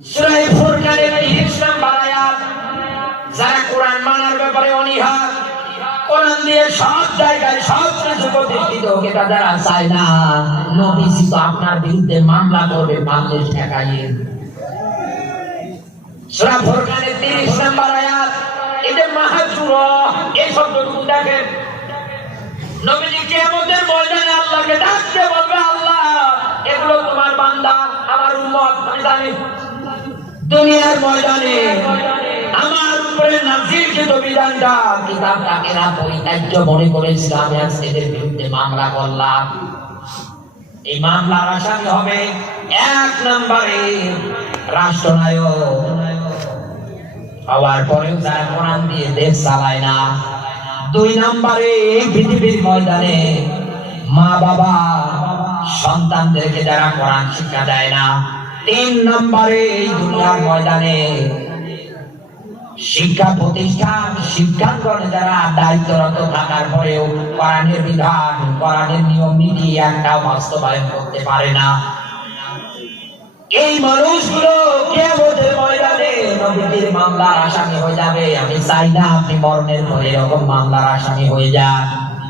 সূরা ফুরকানের 30 নম্বর আয়াত যারা কোরআন মানার আপনার বিরুদ্ধে মামলা করবে মামলে ঠেকাইয়ে। সূরা ফুরকানের 30 নম্বর আয়াত এই যে মাহাজুর, এই শব্দটুকু দেখেন। নবীজি কিয়ামতের ময়দানে আল্লাহকে ডাকতে বলবে, আল্লাহ, এগুলো তোমার বান্দা, আমার উম্মত, আমি জানি। দুনিয়ার ময়দানে। আমার উপরে বিধানটা না পরিত্যাজ্য মনে এদের বিরুদ্ধে মামলা করলাম। এই মামলার আসামি হবে এক নম্বরে রাষ্ট্রনায়ক। হওয়ার পরেও যারা কোরআন দিয়ে দেশ চালায় না, দুই নম্বরে এই পৃথিবীর ময়দানে মা বাবা সন্তানদেরকে যারা কোরআন শিক্ষা দেয় না তিন নম্বরে এই দুনিয়ার ময়দানে শিক্ষা প্রতিষ্ঠান, শিক্ষাঙ্গনে যারা দায়িত্বরত থাকার পরেও কোরআনের বিধান, কোরআনের নিয়ম, নীতি একটাও বাস্তবায়ন করতে পারে না। এই মানুষগুলো কেয়ামতের ময়দানে? নবীজির মামলার আসামি হয়ে যাবে। আমি চাই না আপনি মরণের পরে এরকম মামলার আসামি হয়ে যান।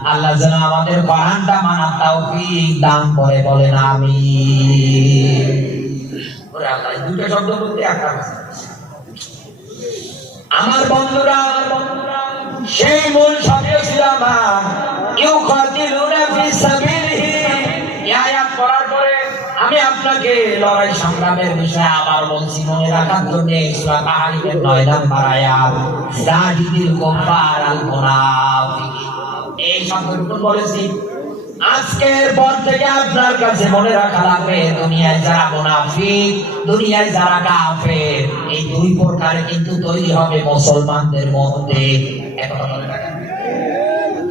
আল্লাহ যেন আমাদের কোরআনটা মানার তৌফিক দান করে বলেন আমি ওরে আল্লাহ, দুটো শব্দ বলতে ভাষা। আমার বন্ধুরা সেই মূল সঙ্গে ছিলাম ইউ খাতিলুনা ফি সাবিলিহি। আয়াত পড়ার পরে আমি আপনাকে লড়াই সংগ্রামের বিষয়ে আবার বলছি মনে রাখার জন্য সূরা তাহরিমের 9 নম্বর আয়াত জাহিদিল কুফার আল মুনাফিকিন এই শব্দটুকু বলেছি আজকের পর থেকে আপনার কাছে মনে রাখা লাগবে, দুনিয়ায় যারা মুনাফিক, দুনিয়ায় যারা কাফের, এই দুই প্রকার কিন্তু তৈরি হবে মুসলমানদের মধ্যে।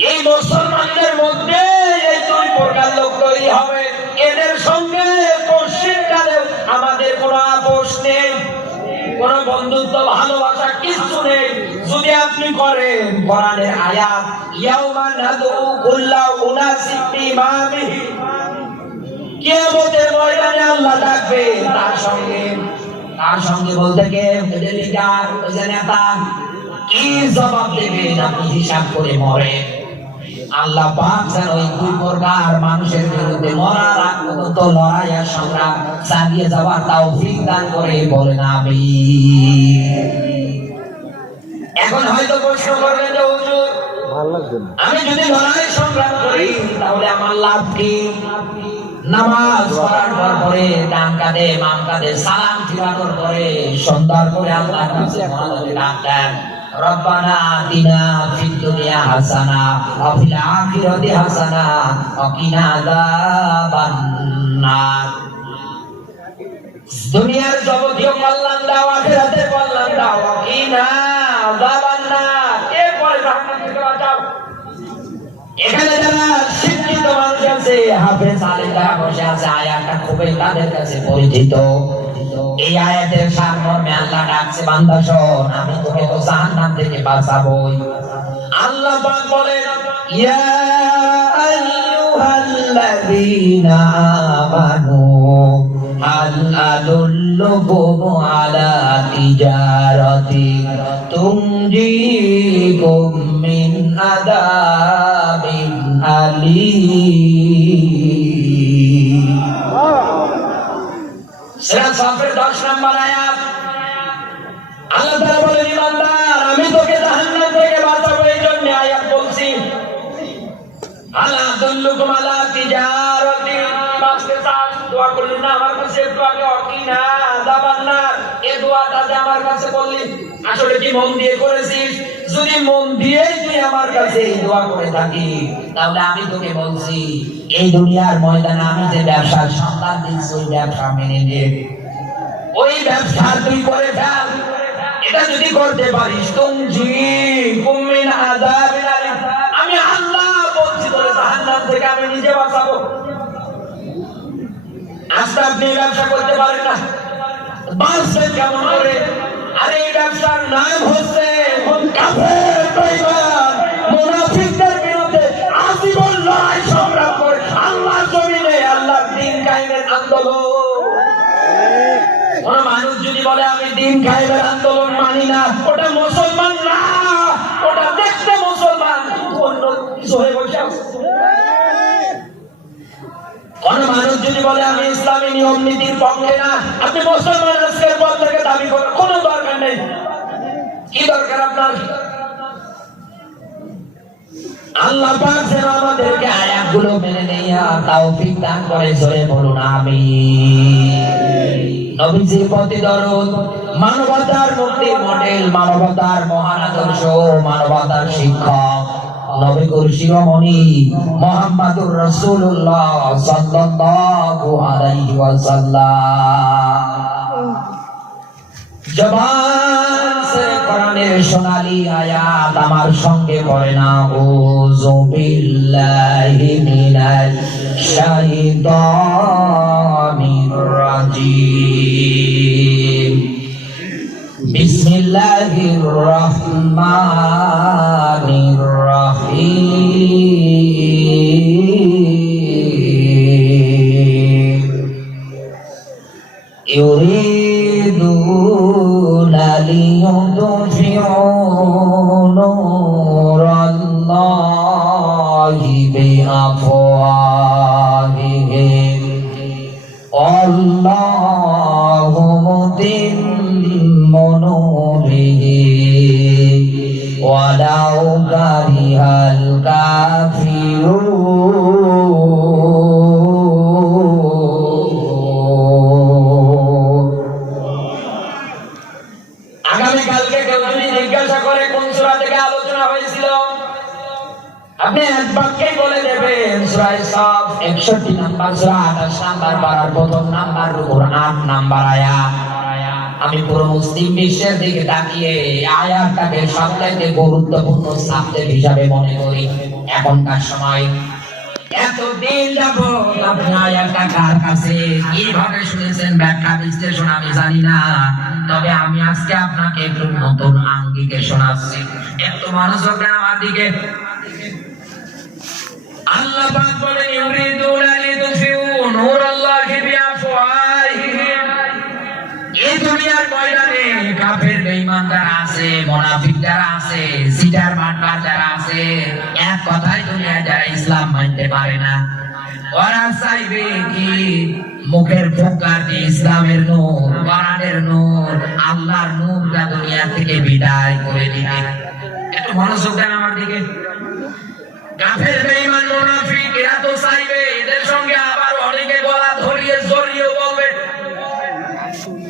এই মুসলমানদের মধ্যে এই দুই প্রকার লোক তৈরি হবে এদের সঙ্গে পশ্চিমকালে আমাদের নেই কোন বন্ধুত্ব, ভালোবাসা কিছু নেই। যদি আপনি করেন কোরআনের আয়াত, ইয়াউমা নাদউ কুল্লা উনাসিক বিমামিহি কিয়ামতের ময়দানে আল্লাহ ডাকবে, তার সঙ্গে তার সঙ্গে বলতে কে? ওদের লিডার, ওই নেতা। কি জবাব দেবে আপনি হিসাব করে মরে আল্লাহ পাক যেন ওই দুই প্রকার মানুষের বিরুদ্ধে মরার আগ পর্যন্ত লড়াই আর সংগ্রাম চালিয়ে যাওয়ার তাও দান করে বলেন আমি এখন হয়তো প্রশ্ন করবেন যে হুজুর আমি যদি লড়াই সংগ্রাম করি তাহলে আমার লাভ কি? নামাজ পড়ার পর পরে ডান কাঁধে বাম কাঁধে সালাম ফিরানোর পরে সুন্দর করে আল্লাহর কাছে ডাক দেন। ফিদ দুনিয়া হাসানা ওয়া ফিল আখিরাতি হাসানা ওয়া কিনা আযাবান নার। দুনিয়ার যাবতীয় কল্যাণ দাও, আখিরাতের কল্যাণ দাও কিনা আযাবান নার। এরপরে জাহান্নাম থেকে বাঁচাও এখানে যারা শিক্ষিত মানুষ আছে, হাফেজ আলেম যারা বসে আছে, আয়াতটা খুবই তাদের কাছে পরিচিত। এই আয়াতের সারমর্মে আল্লাহ ডাকছে বান্দা শোন, আমি তোকে তো জাহান্নাম থেকে বাঁচাবই। আল্লাহ পাক বলেন, ইয়া আইয়ুহাল্লাযীনা আমানু আলা তিজারাতি তুমজিকুম মিন আলীম. সূরা সাফের 10 নম্বর আয়াত। আল্লাহ বলেন, ইমানদার, আমি তোকে জাহান্নাম থেকে বাঁচাবো এই জন্য আয়াত বলছি। আলা দুল্লুকুম আলা তিজারাতি বাঁচতে চাস দোয়া করলি না, আমার কাছে একটু আগে অকিনা দাবান্নার এই দোয়াটা যে আমার কাছে বললি, আসলে কি মন দিয়ে করেছিস? যদি মন দিয়ে তুই আমার কাছে এই দোয়া করে থাকি, তাহলে আমি তোকে বলছি। এই দুনিয়ার ময়দানে আমি যে ব্যবসার সন্ধান দিচ্ছি, ওই ব্যবসা মেনে নে ওই ব্যবসা তুই করে ফেল। এটা যদি করতে পারিস আযাবিন আমি আল্লাহ বলছি তোরে, জাহান্নাম থেকে আমি নিজে বাঁচাবো। আজকে আপনি ব্যবসা করতে পারেন না। বাঁচবেন কেমন করে? আরে এই ব্যবসার নাম হচ্ছে কাফের বলে আমি দিন খাইবের আন্দোলন মানি না। ওটা মুসলমান না। ওটা দেখতে মুসলমান। অন্য কিছু হয়ে বসে কোন মানুষ যদি বলে আমি ইসলামী নিয়ম নীতির পক্ষে না, আপনি মুসলমান আজকের পর থেকে দাবি করার কোনো দরকার নেই। কি দরকার আপনার? আল্লাহ পাক যেন আমাদেরকে আয়াতগুলো মেনে নেয়া। তৌফিক দান করে, জোরে বলুন, আমিন। নবীজির প্রতি দরদ, মানবতার মুক্তির মডেল, মানবতার মহান আদর্শ, মানবতার শিক্ষক নবী গুরু শিরোমণি মোহাম্মদুর রাসূলুল্লাহ সাল্লাল্লাহু আলাইহি ওয়াসাল্লাম। জবান কোরআনের সোনালি আয়াত আমার সঙ্গে পড়ে না। ও জুবিল্লাহি মিনাল শাইতানির রাজিম। বিসমিল্লাহির রহমানির রহিম। আগামীকালকে কেউ যদি জিজ্ঞাসা করে কোন থেকে আলোচনা হয়েছিল। আপনি বলে দেবেন সূরা সব 61 নাম্বার, সূরা 28 নাম্বার প্রথম নাম্বার, রুকুর 8 নাম্বার আমি পুরো মুসলিম বিশ্বের দিকে তাকিয়ে আয়াতটাকে সবচাইতে গুরুত্বপূর্ণ সাবজেক্ট হিসাবে মনে করি। এখনকার সময় এতদিন যাব আপনি আয়াতটা কার কাছে কীভাবে শুনেছেন ব্যাখ্যা বিশ্লেষণ আমি জানি না। তবে আমি আজকে আপনাকে একটু নতুন আঙ্গিকে শোনাচ্ছি। আল্লাহ কাফের বেঈমান যারা আছে মুনাফিক যারা আছে, সিটার বাটপার যারা আছে, এক কথায় দুনিয়ায় যারা ইসলাম মানতে পারে না, ওরা চাইবে কি? মুখের দিয়ে ইসলামের নূর, কোরআনের নূর, আল্লাহর নূরটা দুনিয়া থেকে বিদায় করে দিবে। একটু মনোযোগ দেন আমার দিকে। কাফের বেঈমান, মুনাফিক, এরা তো চাইবে, এদের সঙ্গে আবার অনেকে বলবে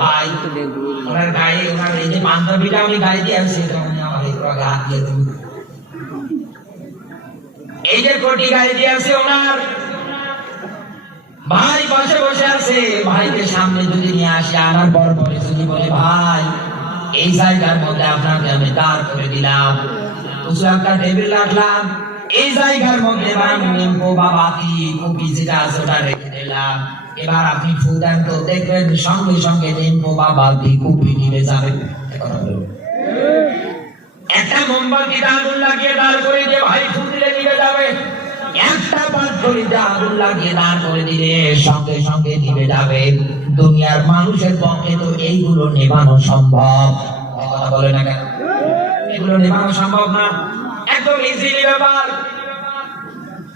ভাই ওনার গায়ে ওনার এই যে বান্ধবীটা, আমি দিয়ে আসছি তখন আমার রগে হাত দিয়ে তুমি। এই যে কোটি গায়ে দিয়ে আছে ওনার ভাই বসে বসে আছে। ভাইকে সামনে যদি নিয়ে আসে আনার পর পরে যদি বলে, ভাই, এই জায়গার মধ্যে আপনাকে আমি দাঁড় করে দিলাম। উঁচু একটা টেবিল রাখলাম। এই জায়গার মধ্যে এবার আমি নিম্বু বা বাতি কুপি যেটা আছে, ওটা রেখে দিলাম। এবার আপনি ফু তো দেখবেন, সঙ্গে সঙ্গে নিম্বু বা বাতি কুপি নিয়ে যাবে এ কথা বলুন। একটা মোমবাতি আগুন লাগিয়ে দাঁড় করে দিয়ে ভাই নিভে যাবে। একটা আগুন লাগিয়ে দাঁড় করে দিলে সঙ্গে সঙ্গে নিভে যাবে। দুনিয়ার মানুষের পক্ষে তো এইগুলো নেভানো সম্ভব। কথা বলে না কেন? এগুলো নেভানো সম্ভব না। একদম ইজিলি ব্যাপার।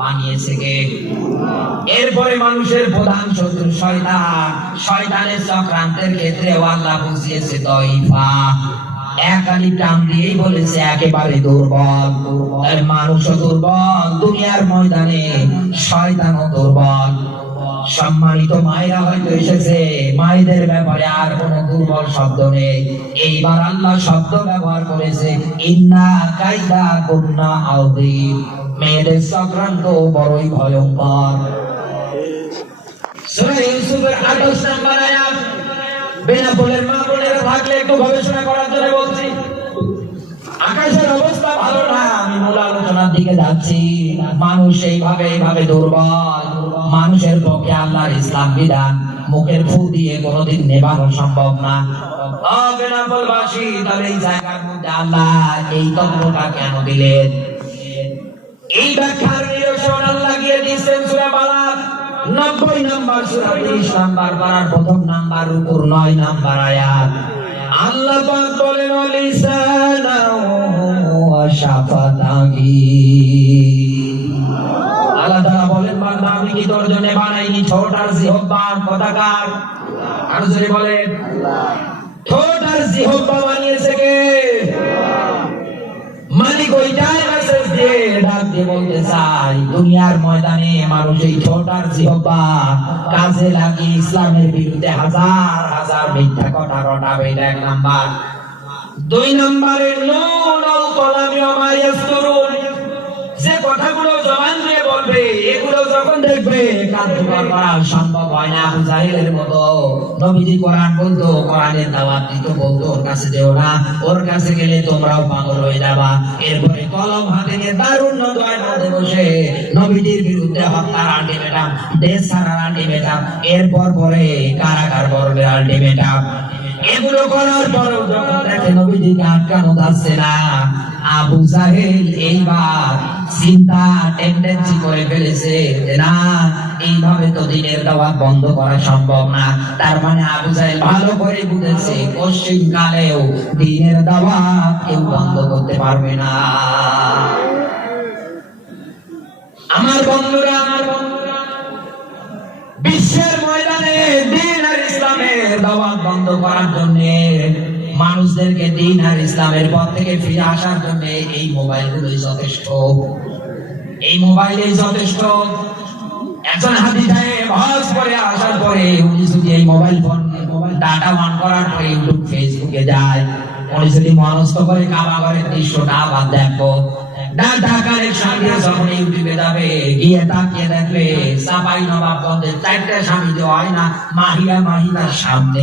বানিয়েছে কে এরপরে মানুষের প্রধান শত্রু শয়তান। শয়তানের চক্রান্তের ক্ষেত্রে আল্লাহ বুঝিয়েছে দইফা এক টান দিয়েই বলেছে, একেবারে দুর্বল। আর মানুষও দুর্বল, দুনিয়ার ময়দানে শয়তানও দুর্বল। সম্মানিত মায়েরা হয়তো এসেছে, মায়েদের ব্যাপারে আর কোন দুর্বল শব্দ নেই। এইবার আল্লাহ শব্দ ব্যবহার করেছে, ইন্না কাইদা কন্যা আউদি মেয়েদের চক্রান্ত বড়ই ভয়ঙ্কর। সূরা ইউসুফের 28 নম্বর আয়াত বেনাপোলের মা বোনেরা থাকলে একটু গবেষণা করার জন্য বলছি, আকাশের অবস্থা ভালো না, আমি মূল আলোচনার দিকে যাচ্ছি। মানুষ এইভাবে দুর্বল। মানুষের পক্ষে আল্লাহর ইসলাম বিধান, মুখের ফু দিয়ে কোনোদিন নেবানো সম্ভব না। বেনাপোলবাসী তাহলে এই জায়গার মধ্যে আল্লাহ এই তত্ত্বটা কেন দিলেন? এই ব্যাখ্যার নিরসন আল্লাহ গিয়ে দিয়েছেন সূরা বালাক। নব্বই নাম্বার সূরা, তিরিশ নাম্বার পারার প্রথম নাম্বার উপর নয় নাম্বার আয়াত। আল্লাহ পাক বলেন লিসানা ওয়া শাফাতাহি আল্লাহ তাআলা বলেন, বান্দা, আমি কি তোর জন্য বানাইনি? ছোট আর জিহ্বা কথাকার আর জোরে বলেন ছোট আর জিহ্বা বানিয়েছে কে? মালিক ওইটাই মেসেজ দিয়ে ডাক দিয়ে কাজে লাগিয়ে ইসলামের বিরুদ্ধে হাজার হাজার মিথ্যা কথা এক নাম্বার। দুই নম্বরের নুন আল কলামি ওয়া ইয়াসতুরুন কথাগুলো জবান দিয়ে বলবে, এগুলো যখন দেখবে কার্যকর করা সম্ভব হয় না। আবু জাহেলের মতো নবীজি কোরআন বলতো, কোরআনের দাওয়াত দিত, বলতো, ওর কাছে যেও না, ওর কাছে গেলে তোমরাও পাগল হয়ে যাবা। এরপরে কলম হাতে নিয়ে দারুণ নদয় মধ্যে বসে নবীজির বিরুদ্ধে হত্যার আলটিমেটাম, দেশ ছাড়ার আলটিমেটাম, এরপর পরে কারাগার বরণের আলটিমেটাম। এগুলো করার পরেও যখন দেখে নবীজিকে আটকানো যাচ্ছে না, আবু জাহেল এইবার চিন্তা টেন্ডেন্সি করে ফেলেছে না, এইভাবে তো দিনের দাওয়াত বন্ধ করা সম্ভব না। তার মানে আবু জাহেল ভালো করে বুঝেছে, পশ্চিম কালেও দিনের দাওয়াত কেউ বন্ধ করতে পারবে না। আমার বন্ধুরা আমার বিশ্বের ময়দানে দিন আর ইসলামের দাওয়াত বন্ধ করার জন্য মানুষদেরকে দিন আর ইসলামের পথ থেকে ফিরে আসার জন্য এই মোবাইলগুলোই যথেষ্ট। এই মোবাইলেই যথেষ্ট। একজন সাহেব হজ করে আসার পরে উনি যদি এই মোবাইল ফোন ডাটা অন করার পরে ইউটিউব, ফেসবুকে যায়, উনি যদি মনস্থ করে কাবা ঘরের দৃশ্যটা আবার দেখো হয় মাহিয়া মাহিদার সামনে।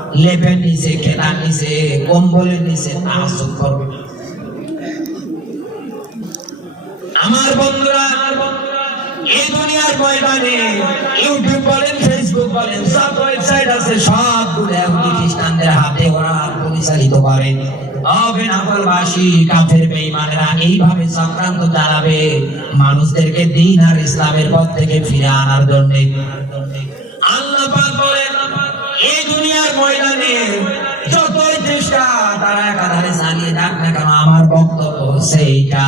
লেপের নিচে খেতার নিচে কম্বলের নিচে করবে আমার বন্ধুরা এই দুনিয়ার ময়দানে ইউটিউব বলেন ফেসবুক বলেন, সব ওয়েবসাইট আছে, সবগুলো এখন খ্রিস্টানদের হাতে ওরা পরিচালিত মানুষদেরকে দিন আর ইসলামের পথ থেকে ফিরে আনার জন্য। আল্লাহ বলেন এই দুনিয়ার ময়দানে যতই চেষ্টা, তারা একাধারে চালিয়ে কেন, আমার বক্তব্য সেইটা।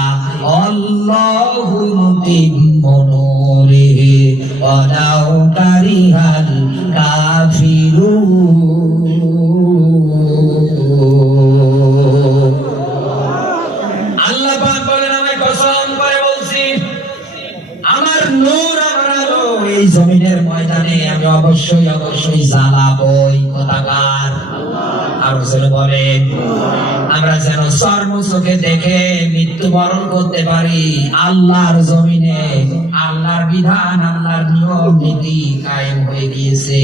মুতিম্মু নূরিহি ওয়ালাউ কারিহাল কাফিরুন। আল্লাহর জমিনে আল্লাহর বিধান, আল্লাহর নিয়ম, নীতি কায়েম হয়ে গিয়েছে।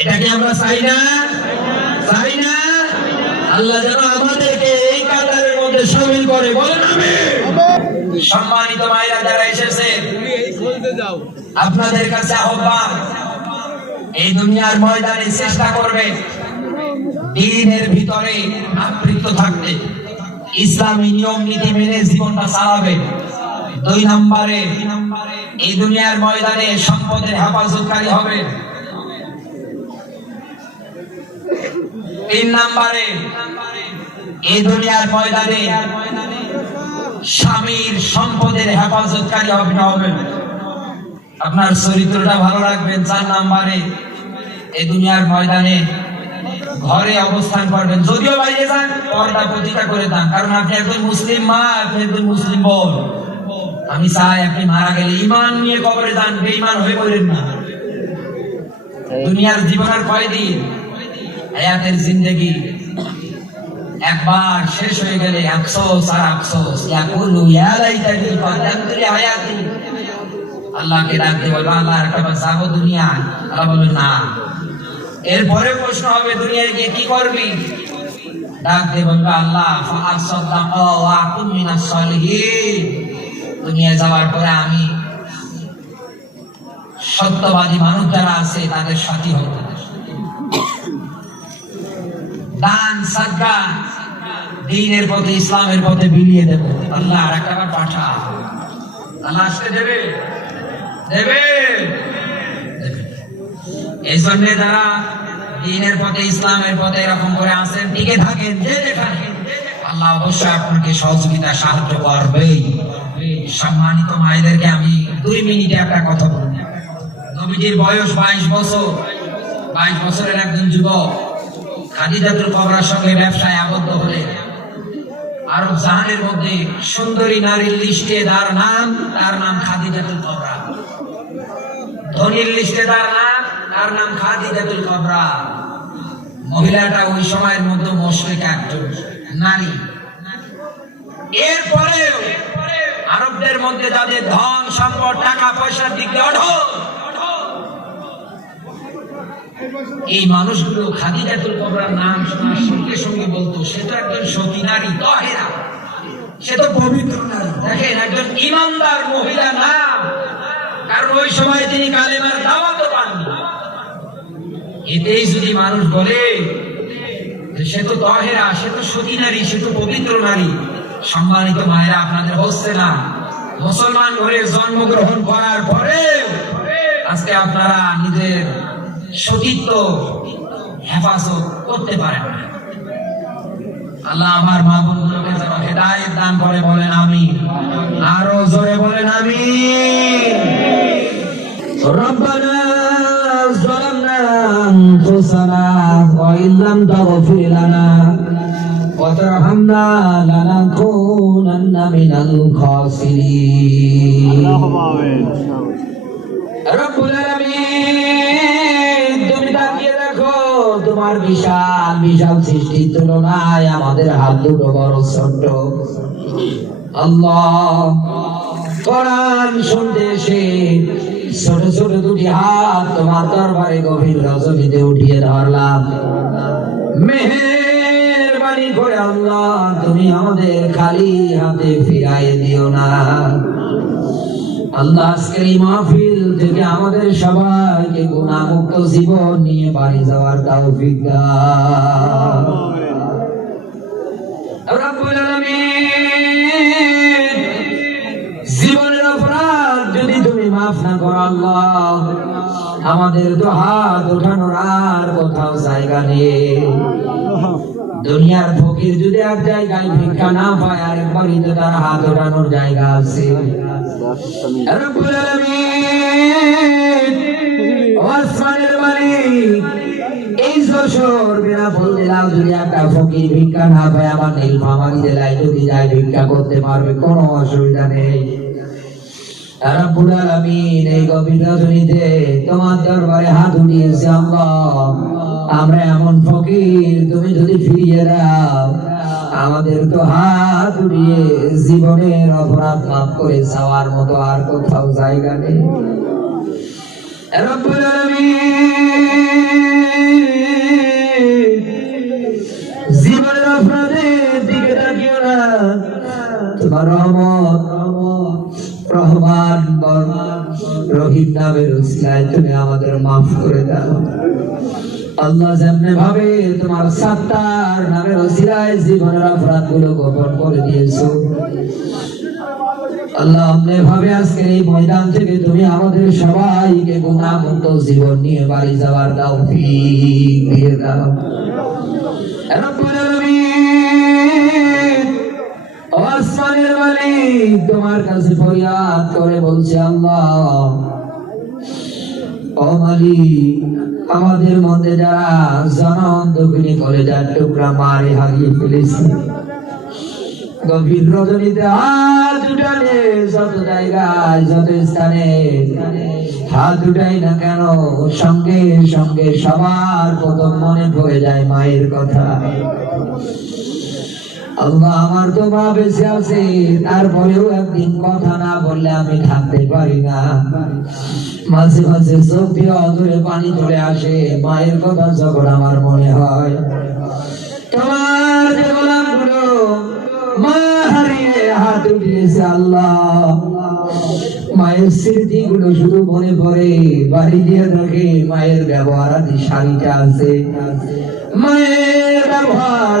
এটা কি আমরা চাই না? চাই না? আল্লাহ যেন আমাদেরকে এই কাতারের মধ্যে সামিল করে, বলেন আমি সম্মানিত মায়েরা যারা এসেছে, আপনাদের কাছে আহ্বান, এই দুনিয়ার ময়দানে চেষ্টা করবে দিনের ভিতরে আবৃত থাকতে। ইসলামী নিয়ম নীতি মেনে জীবনটা চালাবে। দুই নম্বরে, এই দুনিয়ার ময়দানে সম্পদের হেফাজতকারী হবে। তিন নম্বরে, এই দুনিয়ার ময়দানে স্বামীর সম্পদের হেফাজতকারী হবে না হবে। আপনার চরিত্রটা ভালো রাখবেন। চার নাম্বারে, এই দুনিয়ার ময়দানে ঘরে অবস্থান করবেন। যদিও বাইরে যান, পর্দা প্রতিটা করে দেন। কারণ আপনি একজন মুসলিম মা, আপনি একজন মুসলিম বোন। আমি চাই আপনি মারা গেলে ইমান নিয়ে কবরে যান, বেঈমান হয়ে পড়েন না। দুনিয়ার জীবনের কয়দিন? হায়াতের জিন্দগি। একবার শেষ হয়ে গেলে আফসোস আর আফসোস। ইয়াকুলু, ইয়া লাইতানি কদ্দামতু লি হায়াতি। আল্লাহকে ডাকতে বলব, আল্লাহ একটা যাব দুনিয়া আল্লাহ বলবে, না। এরপরে প্রশ্ন হবে, দুনিয়ায় গিয়ে কি করবি? বলব আল্লাহ দুনিয়া যাওয়ার পরে আমি সত্যবাদী মানুষ যারা আছে, তাদের সাথী দান, সাদকা দিনের পথে, ইসলামের পথে বিলিয়ে দেব। আল্লাহ আর একটা পাঠা। আল্লাহ আসতে দেবে? দেবে। এই জন্য যারা দিনের পথে, ইসলামের পথে এরকম করে আসেন টিকে থাকেন, যে যেখানে। আল্লাহ অবশ্যই আপনাকে সহযোগিতা সাহায্য করবেই। সম্মানিত মায়েদেরকে আমি দুই মিনিটে একটা কথা বলব নবীজির বয়স বাইশ বছর। বাইশ বছরের একজন যুবক খাদিজাতুল কবরার সঙ্গে ব্যবসায় আবদ্ধ হলে আরব জাহানের মধ্যে সুন্দরী নারীর লিস্টে তার নাম তার নাম খাদিজাতুল কবরা। ধনীর লিস্টে তার নাম তার নাম খাদিজাতুল কবরা। মহিলাটা ওই সময়ের মধ্যে মুশরিক একজন, নারী। এরপরেও আরবদের মধ্যে যাদের ধন, সম্পদ, টাকা পয়সার দিকে অঢল। এই মানুষগুলো খাদিজাতুল কবরার নাম শোনার সঙ্গে সঙ্গে বলতো, সে তো একজন সতী নারী, তহেরা। সে তো পবিত্র নারী। দেখেন, একজন ইমানদার মহিলা না। কারণ ওই সময় তিনি কালেমার দাওয়াতও পাননি এতেই যদি মানুষ বলে সে তো তহেরা, সে তো সতী নারী, সে তো পবিত্র নারী, সম্মানিত মায়েরা, আপনাদের হচ্ছে না মুসলমান করে জন্মগ্রহণ করার পরে আজকে আপনারা নিজের সতীত্ব হেফাজত করতে পারেন না। আল্লাহ আমার মা বন্ধুকে যেন হেদায়ত দান করে বলেন আমি আরও জোরে বলেন আমি রব্বানা أنفسنا وإن لم تغفر لنا وترحمنا لنكونن من الخاسرين রব্বুল আলামিন তুমি তাকিয়ে দেখো তোমার বিশাল বিশাল সৃষ্টির তুলনায় আমাদের হাত দুটো বড় ছোট্ট আল্লাহ কোরআন শুনতে এসে ছোট ছোট দুটি হাত তোমার দরবারে গভীর রজনীতে উঠিয়ে ধরলাম। মেহেরবানি করে আল্লাহ, তুমি আমাদের খালি হাতে দিও না। আল্লাহ আজকের এই মাহফিল থেকে আমাদের সবাইকে গুণামুক্ত জীবন নিয়ে বাড়ি যাওয়ার তৌফিক জীবনের অপরাধ যদি মাফ না করো আল্লাহ। আমাদের তো হাত ওঠানোর আর কোথাও জায়গা নেই। দুনিয়ার ফকির যদি এক জায়গায় ভিক্ষা না পায় আরেকবারই তো তার হাত ওঠানোর জায়গা আছে। এই একটা ভিক্ষা না পায় আমার জেলায় যদি যায়, ভিক্ষা করতে পারবে, কোনো অসুবিধা নেই। রব্বুল আলামিন এই গভীর রজনীতে তোমার দরবারে হাত উঠিয়েছে আমরা এমন ফকির, তুমি যদি ফিরিয়ে দাও, আমাদের তো হাত উঠিয়ে জীবনের অপরাধ মাফ করে যাওয়ার মতো আর কোথাও জায়গা নেই। জীবনের অপরাধের দিকে তাকিও না। রহমত রহিম নামের উসিলায় তুমি আমাদের মাফ করে দাও। আল্লাহ যেমনি ভাবে তোমার সাত্তার নামের ওসিলায় জীবনের অপরাধগুলো গোপন করে দিয়েছ, আল্লাহ অমনি ভাবে আজকে এই ময়দান থেকে তুমি আমাদের সবাইকে গুণামুক্ত জীবন নিয়ে বাড়ি যাওয়ার দাও দিয়ে দাও। তোমার কাছে ফরিয়াদ করে বলছে, আল্লাহ আমাদের মধ্যে যারা দক্ষিণী করে যার টুকরা মারে হারিয়ে ফেলেছে। গভীর রজনীতে জায়গায় না কেন, সঙ্গে সঙ্গে সবার প্রথম মনে পড়ে যায় মায়ের কথা। আল্লাহ আমার তো মা বেঁচে আছে, তারপরেও একদিন কথা না বললে আমি থাকতে পারি না। মাঝে মাঝে চোখ দিয়ে অদূরে পানি চলে আসে, মায়ের কথা যখন আমার মনে হয়। তোমার যে মা হারিয়ে হাত উঠিয়েছে আল্লাহ। মায়ের স্মৃতি গুলো শুধু মনে পড়ে, বাড়ি দিয়ে দেখে মায়ের ব্যবহার আদি শাড়িটা আছে। মায়ের ব্যবহার